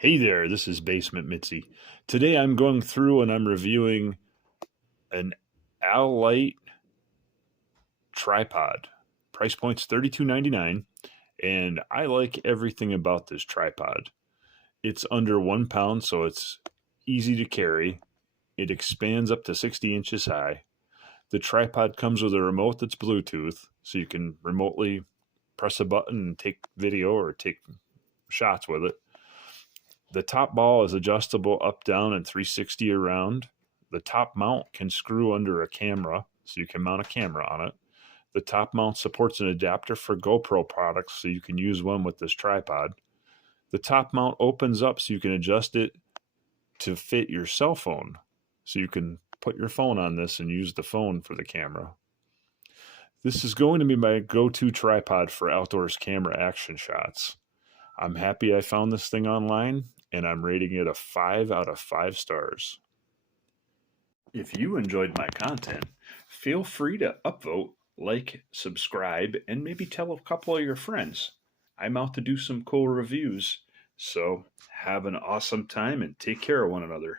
Hey there, this is Basement Mitzi. Today I'm going through and I'm reviewing an Ailight Tripod. Price point's $32.99, and I like everything about this tripod. It's under 1 pound, so it's easy to carry. It expands up to 60 inches high. The tripod comes with a remote that's Bluetooth, so you can remotely press a button and take video or take shots with it. The top ball is adjustable up, down, and 360 around. The top mount can screw under a camera, so you can mount a camera on it. The top mount supports an adapter for GoPro products, so you can use one with this tripod. The top mount opens up so you can adjust it to fit your cell phone. So you can put your phone on this and use the phone for the camera. This is going to be my go-to tripod for outdoors camera action shots. I'm happy I found this thing online, and I'm rating it a 5 out of 5 stars. If you enjoyed my content, feel free to upvote, like, subscribe, and maybe tell a couple of your friends. I'm out to do some cool reviews, so have an awesome time and take care of one another.